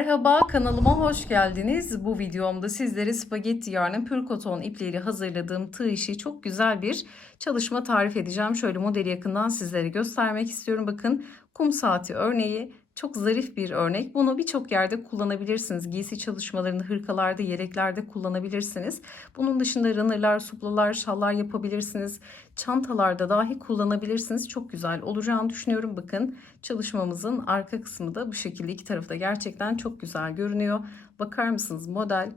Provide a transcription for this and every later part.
Merhaba kanalıma hoş geldiniz. Bu videomda sizlere spagetti yarnın pür koton ipliğiyle hazırladığım tığ işi çok güzel bir çalışma tarif edeceğim. Şöyle modeli yakından sizlere göstermek istiyorum. Bakın kum saati örneği çok zarif bir örnek. Bunu birçok yerde kullanabilirsiniz. Giysi çalışmalarında, hırkalarda, yeleklerde kullanabilirsiniz. Bunun dışında runnerlar, suplalar, şallar yapabilirsiniz. Çantalarda dahi kullanabilirsiniz. Çok güzel olacağını düşünüyorum. Bakın çalışmamızın arka kısmı da bu şekilde iki tarafta gerçekten çok güzel görünüyor. Bakar mısınız model?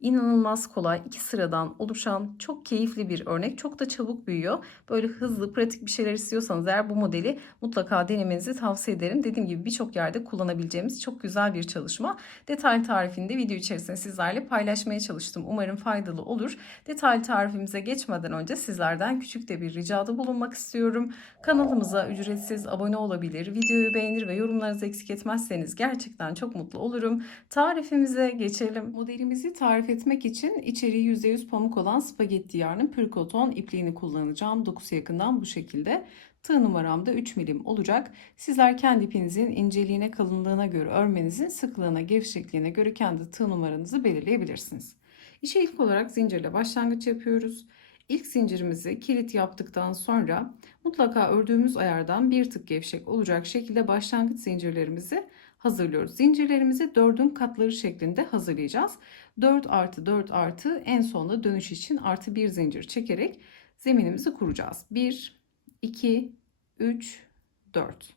İnanılmaz kolay iki sıradan oluşan çok keyifli bir örnek. Çok da çabuk büyüyor. Böyle hızlı pratik bir şeyler istiyorsanız eğer bu modeli mutlaka denemenizi tavsiye ederim. Dediğim gibi birçok yerde kullanabileceğimiz çok güzel bir çalışma. Detaylı tarifini de video içerisinde sizlerle paylaşmaya çalıştım. Umarım faydalı olur. Detaylı tarifimize geçmeden önce sizlerden küçük de bir ricada bulunmak istiyorum. Kanalımıza ücretsiz abone olabilir, videoyu beğenir ve yorumlarınızı eksik etmezseniz gerçekten çok mutlu olurum. Tarifimize geçelim. Modelimizi tarif etmek için içeriği %100 pamuk olan spagetti yarnın pür koton ipliğini kullanacağım. Dokusu yakından bu şekilde. Tığ numaram da 3 milim olacak. Sizler kendi ipinizin inceliğine, kalınlığına göre örmenizin sıklığına, gevşekliğine göre kendi tığ numaranızı belirleyebilirsiniz. İşe ilk olarak zincirle başlangıç yapıyoruz. İlk zincirimizi kilit yaptıktan sonra mutlaka ördüğümüz ayardan bir tık gevşek olacak şekilde başlangıç zincirlerimizi hazırlıyoruz. Zincirlerimizi dördün katları şeklinde hazırlayacağız. 4 artı 4 artı en sonunda dönüş için artı bir zincir çekerek zeminimizi kuracağız. 1, 2, 3, 4.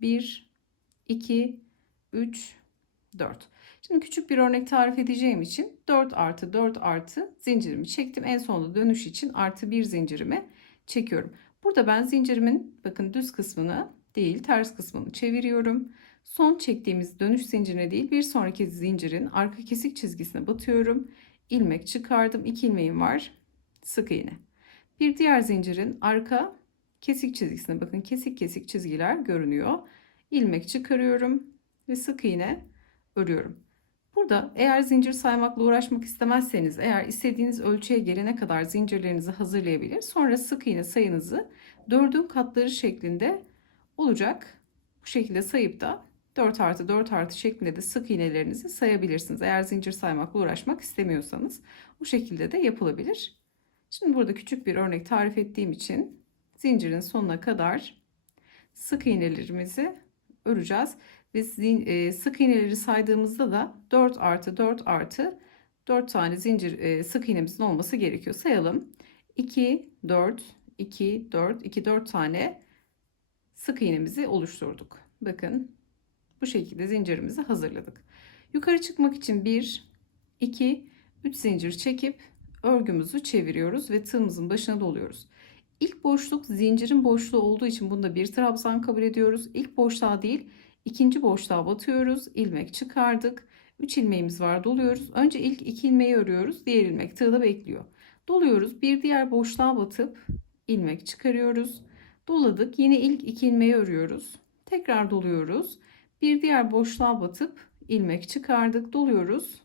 1, 2, 3, 4. Şimdi küçük bir örnek tarif edeceğim için 4 artı 4 artı zincirimi çektim. En sonunda dönüş için artı bir zincirimi çekiyorum. Burada ben zincirimin bakın düz kısmını değil ters kısmını çeviriyorum. Son çektiğimiz dönüş zincirine değil bir sonraki zincirin arka kesik çizgisine batıyorum. İlmek çıkardım. 2 ilmeğim var. Sık iğne. Bir diğer zincirin arka kesik çizgisine bakın kesik kesik çizgiler görünüyor. İlmek çıkarıyorum ve sık iğne örüyorum. Burada eğer zincir saymakla uğraşmak istemezseniz eğer istediğiniz ölçüye gelene kadar zincirlerinizi hazırlayabilir. Sonra sık iğne sayınızı dördün katları şeklinde olacak. Bu şekilde sayıp da 4 artı 4 artı şeklinde de sık iğnelerinizi sayabilirsiniz. Eğer zincir saymakla uğraşmak istemiyorsanız bu şekilde de yapılabilir. Şimdi burada küçük bir örnek tarif ettiğim için zincirin sonuna kadar sık iğnelerimizi öreceğiz. Ve e, sık iğneleri saydığımızda da 4 artı 4 artı 4 tane zincir e, sık iğnemizin olması gerekiyor. Sayalım. 2, 4, 2, 4, 2, 4 tane sık iğnemizi oluşturduk. Bakın bu şekilde zincirimizi hazırladık. Yukarı çıkmak için 1, 2, 3 zincir çekip örgümüzü çeviriyoruz ve tığımızın başına doluyoruz. İlk boşluk zincirin boşluğu olduğu için bunda bir trabzan kabul ediyoruz. İlk boşluğa değil ikinci boşluğa batıyoruz. ilmek çıkardık. 3 ilmeğimiz var doluyoruz. Önce ilk 2 ilmeği örüyoruz. Diğer ilmek tığda bekliyor. Doluyoruz. Bir diğer boşluğa batıp ilmek çıkarıyoruz. Doladık. Yine ilk 2 ilmeği örüyoruz. Tekrar doluyoruz. Bir diğer boşluğa batıp ilmek çıkardık, doluyoruz.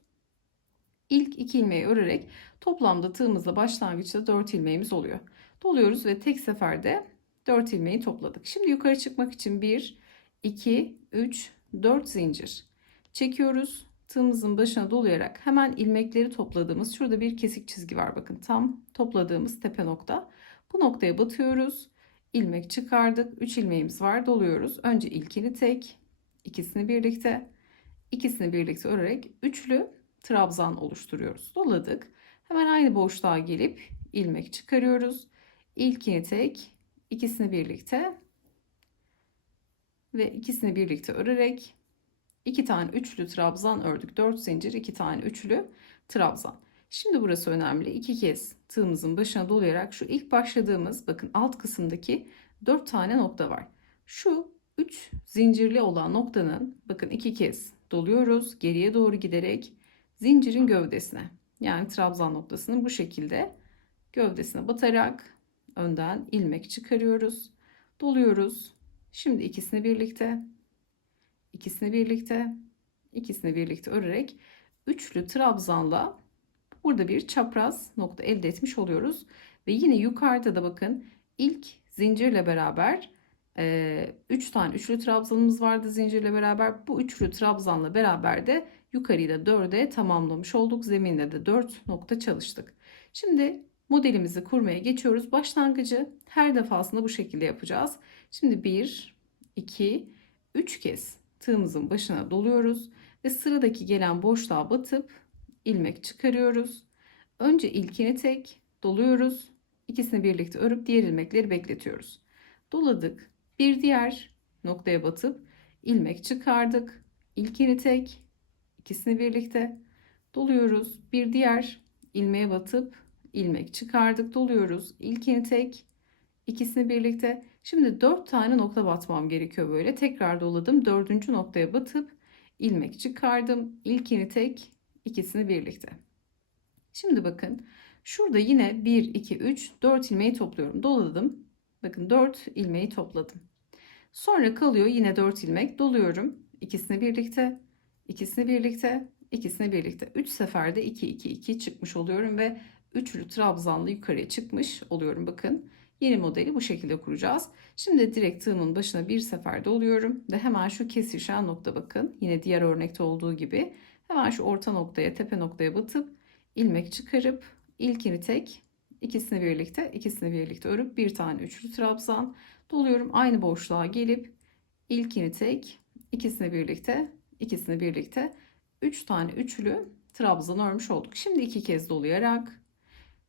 İlk iki ilmeği örerek toplamda tığımızda başlangıçta 4 ilmeğimiz oluyor. Doluyoruz ve tek seferde 4 ilmeği topladık. Şimdi yukarı çıkmak için 1, 2, 3, 4 zincir çekiyoruz. Tığımızın başına dolayarak hemen ilmekleri topladığımız şurada bir kesik çizgi var bakın tam topladığımız tepe nokta. Bu noktaya batıyoruz. ilmek çıkardık. 3 ilmeğimiz var. Doluyoruz. Önce ilkini tek, ikisini birlikte ikisini birlikte örerek üçlü trabzan oluşturuyoruz. Doladık. Hemen aynı boşluğa gelip ilmek çıkarıyoruz. İlkini tek, ikisini birlikte ve ikisini birlikte örerek iki tane üçlü trabzan ördük. Dört zincir, iki tane üçlü trabzan. Şimdi burası önemli. İki kez tığımızın başına dolayarak şu ilk başladığımız bakın alt kısımdaki dört tane nokta var. Şu 3 zincirli olan noktanın bakın iki kez doluyoruz geriye doğru giderek zincirin gövdesine. Yani trabzan noktasının bu şekilde gövdesine batarak önden ilmek çıkarıyoruz. Doluyoruz. Şimdi ikisini birlikte ikisini birlikte ikisini birlikte örerek üçlü trabzanla burada bir çapraz nokta elde etmiş oluyoruz. Ve yine yukarıda da bakın ilk zincirle beraber 3 tane üçlü trabzanımız vardı zincirle beraber. Bu üçlü trabzanla beraber de yukarıyı da 4'e tamamlamış olduk. Zeminde de 4 nokta çalıştık. Şimdi modelimizi kurmaya geçiyoruz. Başlangıcı her defasında bu şekilde yapacağız. Şimdi 1, 2, 3 kez tığımızın başına doluyoruz ve sıradaki gelen boşluğa batıp ilmek çıkarıyoruz. Önce ilkini tek doluyoruz. İkisini birlikte örüp diğer ilmekleri bekletiyoruz. Doladık. Bir diğer noktaya batıp ilmek çıkardık. İlkini tek, ikisini birlikte doluyoruz. Bir diğer ilmeğe batıp ilmek çıkardık, doluyoruz. İlkini tek, ikisini birlikte. Şimdi 4 tane nokta batmam gerekiyor böyle. Tekrar doladım. Dördüncü noktaya batıp ilmek çıkardım. İlkini tek, ikisini birlikte. Şimdi bakın şurada yine 1, 2, 3, 4 ilmeği topluyorum. Doladım. Bakın 4 ilmeği topladım. Sonra kalıyor yine 4 ilmek doluyorum. İkisini birlikte, ikisini birlikte, ikisini birlikte. 3 seferde 2 2 2 çıkmış oluyorum ve üçlü trabzanlı yukarıya çıkmış oluyorum bakın. Yeni modeli bu şekilde kuracağız. Şimdi direkt tığımın başına bir seferde oluyorum ve hemen şu kesişen nokta bakın. Yine diğer örnekte olduğu gibi hemen şu orta noktaya, tepe noktaya batıp ilmek çıkarıp ilkini tek, ikisini birlikte, ikisini birlikte örüp bir tane üçlü trabzan doluyorum. Aynı boşluğa gelip ilkini tek, ikisini birlikte, ikisini birlikte 3 tane üçlü trabzan örmüş olduk. Şimdi iki kez dolayarak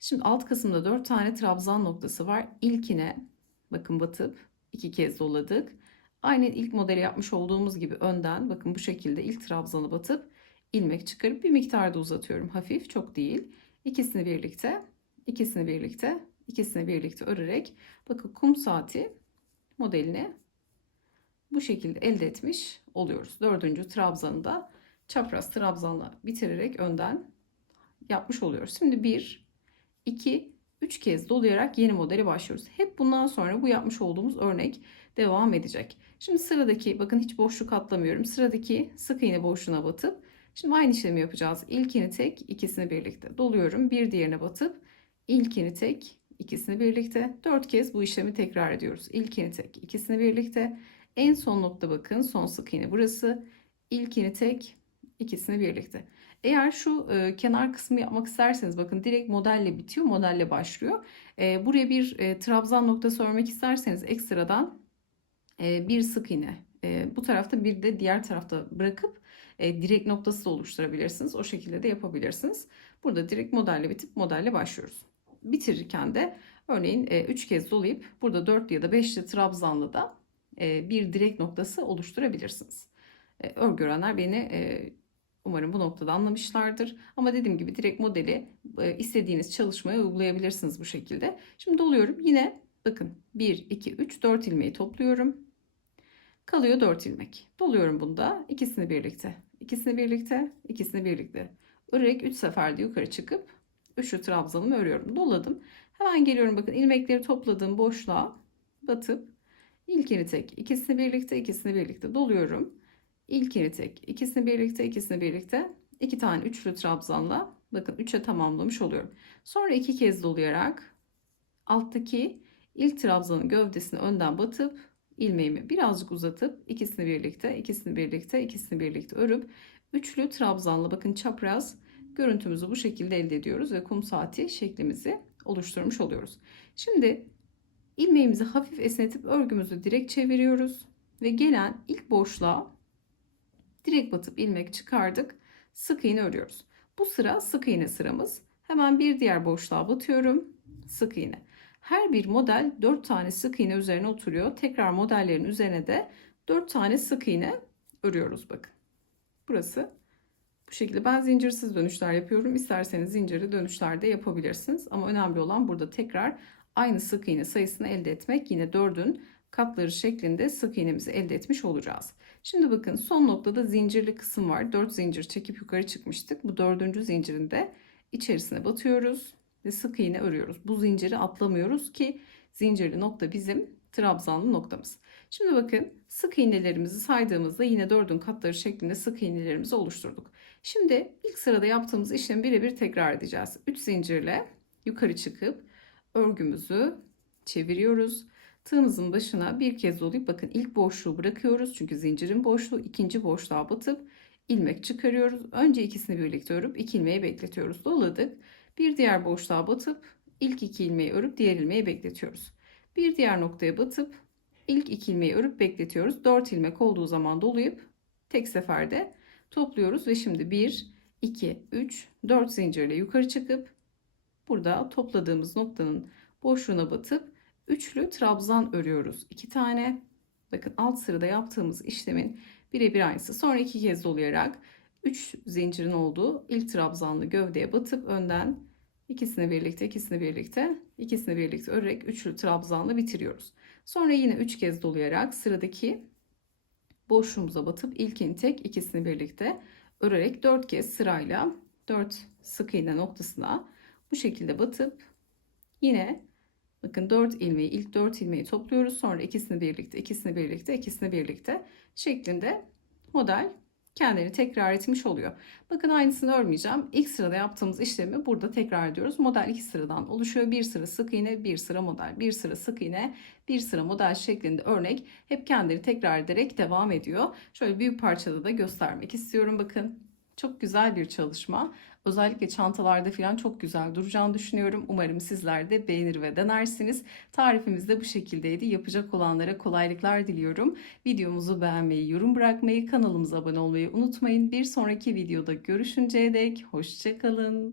şimdi alt kısımda 4 tane trabzan noktası var. İlkine bakın batıp iki kez doladık. Aynı ilk modeli yapmış olduğumuz gibi önden bakın bu şekilde ilk trabzanı batıp ilmek çıkarıp bir miktar da uzatıyorum. Hafif çok değil. İkisini birlikte, ikisini birlikte, ikisini birlikte örerek bakın kum saati modelini bu şekilde elde etmiş oluyoruz. Dördüncü trabzanı da çapraz trabzanla bitirerek önden yapmış oluyoruz. Şimdi 1, 2, 3 kez dolayarak yeni modeli başlıyoruz. Hep bundan sonra bu yapmış olduğumuz örnek devam edecek. Şimdi sıradaki bakın hiç boşluk atlamıyorum. Sıradaki sık iğne boşluğuna batıp şimdi aynı işlemi yapacağız. İlkini tek, ikisini birlikte doluyorum. Bir diğerine batıp ilkini tek, ikisini birlikte. Dört kez bu işlemi tekrar ediyoruz. İlkini tek, ikisini birlikte. En son nokta bakın son sık iğne burası. İlkini tek, ikisini birlikte. Eğer şu e, kenar kısmı yapmak isterseniz bakın direkt modelle bitiyor, modelle başlıyor. E, buraya bir e, trabzan noktası örmek isterseniz ekstradan e, bir sık iğne e, bu tarafta bir de diğer tarafta bırakıp e, direkt noktası da oluşturabilirsiniz. O şekilde de yapabilirsiniz. Burada direkt modelle bitip modelle başlıyoruz. Bitirirken de örneğin 3 kez dolayıp burada 4 ya da 5'li trabzanlı da e, bir direkt noktası oluşturabilirsiniz. E, örgü beni e, umarım bu noktada anlamışlardır. Ama dediğim gibi direkt modeli e, istediğiniz çalışmaya uygulayabilirsiniz bu şekilde. Şimdi doluyorum. Yine bakın 1, 2, 3, 4 ilmeği topluyorum. Kalıyor 4 ilmek. Doluyorum bunda. ikisini birlikte. İkisini birlikte, ikisini birlikte. Örerek 3 seferde yukarı çıkıp üçlü trabzanımı örüyorum. Doladım. Hemen geliyorum bakın ilmekleri topladığım boşluğa batıp ilkini tek, ikisini birlikte, ikisini birlikte doluyorum. İlkini tek, ikisini birlikte, ikisini birlikte iki tane üçlü trabzanla bakın 3'e tamamlamış oluyorum. Sonra iki kez dolayarak alttaki ilk trabzanın gövdesini önden batıp ilmeğimi birazcık uzatıp ikisini birlikte, ikisini birlikte, ikisini birlikte örüp üçlü trabzanla bakın çapraz görüntümüzü bu şekilde elde ediyoruz ve kum saati şeklimizi oluşturmuş oluyoruz. Şimdi ilmeğimizi hafif esnetip örgümüzü direkt çeviriyoruz ve gelen ilk boşluğa direkt batıp ilmek çıkardık. Sık iğne örüyoruz. Bu sıra sık iğne sıramız. Hemen bir diğer boşluğa batıyorum. Sık iğne. Her bir model 4 tane sık iğne üzerine oturuyor. Tekrar modellerin üzerine de 4 tane sık iğne örüyoruz bakın. Burası bu şekilde ben zincirsiz dönüşler yapıyorum. İsterseniz zincirli dönüşler de yapabilirsiniz. Ama önemli olan burada tekrar aynı sık iğne sayısını elde etmek. Yine 4'ün katları şeklinde sık iğnemizi elde etmiş olacağız. Şimdi bakın son noktada zincirli kısım var. 4 zincir çekip yukarı çıkmıştık. Bu dördüncü zincirin de içerisine batıyoruz ve sık iğne örüyoruz. Bu zinciri atlamıyoruz ki zincirli nokta bizim trabzanlı noktamız. Şimdi bakın sık iğnelerimizi saydığımızda yine dördün katları şeklinde sık iğnelerimizi oluşturduk. Şimdi ilk sırada yaptığımız işlemi birebir tekrar edeceğiz. 3 zincirle yukarı çıkıp örgümüzü çeviriyoruz. Tığımızın başına bir kez dolayıp bakın ilk boşluğu bırakıyoruz. Çünkü zincirin boşluğu ikinci boşluğa batıp ilmek çıkarıyoruz. Önce ikisini birlikte örüp iki ilmeği bekletiyoruz. Doladık. Bir diğer boşluğa batıp ilk iki ilmeği örüp diğer ilmeği bekletiyoruz. Bir diğer noktaya batıp ilk iki ilmeği örüp bekletiyoruz. 4 ilmek olduğu zaman dolayıp tek seferde topluyoruz ve şimdi 1, 2, 3, 4 zincirle yukarı çıkıp burada topladığımız noktanın boşluğuna batıp üçlü trabzan örüyoruz. 2 tane. Bakın alt sırada yaptığımız işlemin birebir aynısı. Sonra iki kez dolayarak 3 zincirin olduğu ilk trabzanlı gövdeye batıp önden ikisini birlikte, ikisini birlikte, ikisini birlikte örerek üçlü trabzanlı bitiriyoruz. Sonra yine 3 kez dolayarak sıradaki boşluğumuza batıp ilkini tek, ikisini birlikte örerek 4 kez sırayla 4 sık iğne noktasına bu şekilde batıp yine bakın 4 ilmeği ilk 4 ilmeği topluyoruz. Sonra ikisini birlikte, ikisini birlikte, ikisini birlikte şeklinde model kendini tekrar etmiş oluyor. Bakın aynısını örmeyeceğim. İlk sırada yaptığımız işlemi burada tekrar ediyoruz. Model iki sıradan oluşuyor. Bir sıra sık iğne, bir sıra model, bir sıra sık iğne, bir sıra model şeklinde örnek hep kendini tekrar ederek devam ediyor. Şöyle büyük parçada da göstermek istiyorum. Bakın çok güzel bir çalışma. Özellikle çantalarda falan çok güzel duracağını düşünüyorum. Umarım sizler de beğenir ve denersiniz. Tarifimiz de bu şekildeydi. Yapacak olanlara kolaylıklar diliyorum. Videomuzu beğenmeyi, yorum bırakmayı, kanalımıza abone olmayı unutmayın. Bir sonraki videoda görüşünceye dek hoşçakalın.